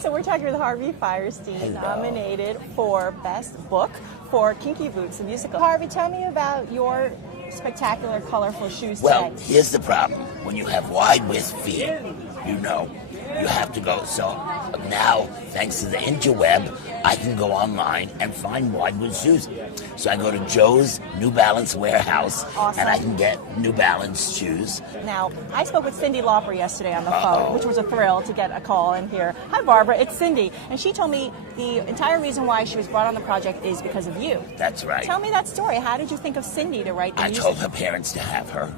So we're talking with Harvey Fierstein, Hello. nominated for Best Book for Kinky Boots, the musical. Harvey, tell me about your spectacular, colorful shoes Well, today. here's the problem. When you have wide-width feet, you have to go. So now, thanks to the interweb, I can go online and find wide-width shoes. So I go to Joe's New Balance warehouse, Awesome. and I can get New Balance shoes. Now, I spoke with Cindy Lauper yesterday on the phone, which was a thrill to get a call in here. Hi, Barbara, it's Cindy. And she told me the entire reason why she was brought on the project is because of you. That's right. Tell me that story. How did you think of Cindy to write the I music? told her parents to have her.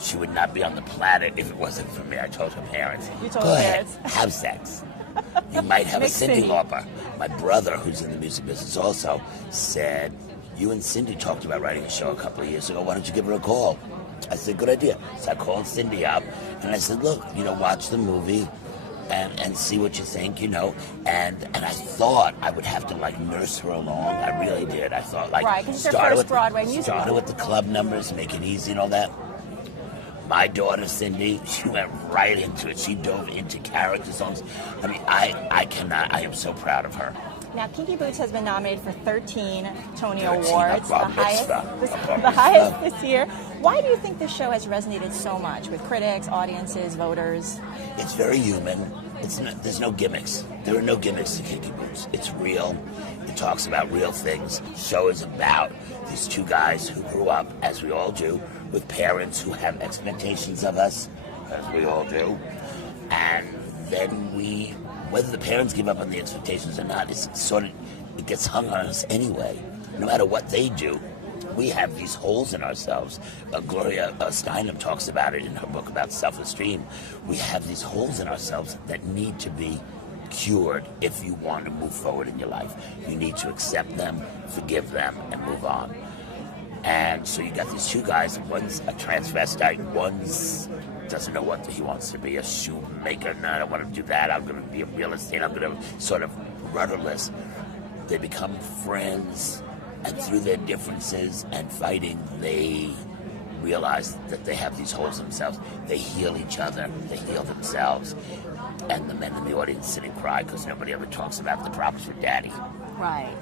She would not be on the planet if it wasn't for me. I told her parents. You told Go her ahead, parents. have sex. You might have a Make Cindy Cindy. Lauper. My brother, who's in the music business also, said, you and Cindy talked about writing a show a couple of years ago. Why don't you give her a call? I said, good idea. So I called Cindy up, and I said, look, watch the movie and see what you think, And I thought I would have to, nurse her along. I really did. I thought, Right, 'cause it's her first Broadway musical. Started with the club numbers, make it easy and all that. My daughter, Cindy, she went right into it. She dove into character songs. I mean, I am so proud of her. Now, Kinky Boots has been nominated for 13 Tony 13, Awards, a bar the highest this year. Why do you think this show has resonated so much with critics, audiences, voters? It's very human. There's no gimmicks. There are no gimmicks to Kinky Boots. It's real. It talks about real things. The show is about these two guys who grew up, as we all do, with parents who have expectations of us, as we all do. And then whether the parents give up on the expectations or not, it gets hung on us anyway. No matter what they do, we have these holes in ourselves. Gloria Steinem talks about it in her book about self-esteem. We have these holes in ourselves that need to be cured if you want to move forward in your life. You need to accept them, forgive them, and move on. And so you got these two guys, one's a transvestite, one's doesn't know what he wants to be, a shoemaker. No, I don't want to do that. I'm going to be a real estate. I'm going to sort of rudderless. They become friends, and through their differences and fighting, they realize that they have these holes themselves. They heal each other. They heal themselves. And the men in the audience sit and cry because nobody ever talks about the problems with Daddy. Right.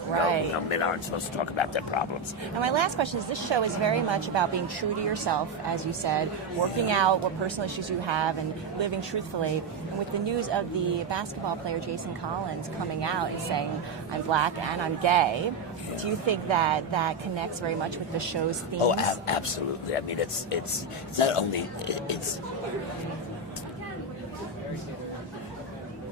Men aren't supposed to talk about their problems. And my last question is, this show is very much about being true to yourself, as you said, working out what personal issues you have and living truthfully. And with the news of the basketball player Jason Collins coming out and saying, I'm black and I'm gay, do you think that connects very much with the show's themes? Oh, absolutely. I mean, it's not only, it's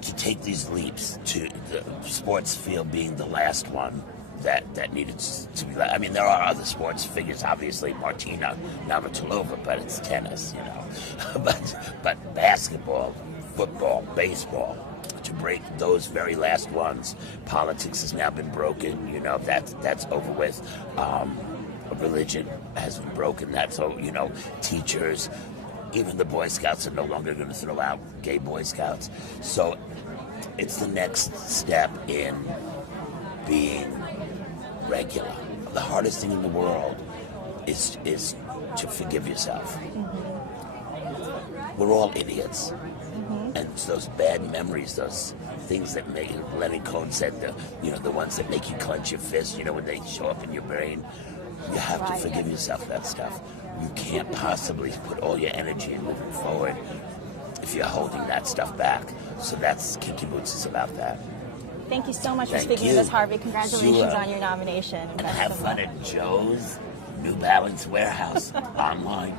to take these leaps to the sports field being the last one that needed to be. I mean, there are other sports figures, obviously, Martina Navratilova, but it's tennis, but basketball, football, baseball, to break those very last ones. Politics has now been broken, that's over with. Religion has been broken, that's over, teachers, even the Boy Scouts are no longer going to throw out gay Boy Scouts. So it's the next step in being regular. The hardest thing in the world is to forgive yourself. Mm-hmm. We're all idiots. Mm-hmm. And it's those bad memories, those things that make, Leonard Cohen said, the ones that make you clench your fist, when they show up in your brain. You have to forgive yourself that stuff. You can't possibly put all your energy in moving forward if you're holding that stuff back. So that's Kinky Boots is about that. Thank you so much for speaking with us, Harvey. Congratulations on your nomination. And have fun at Joe's New Balance warehouse online.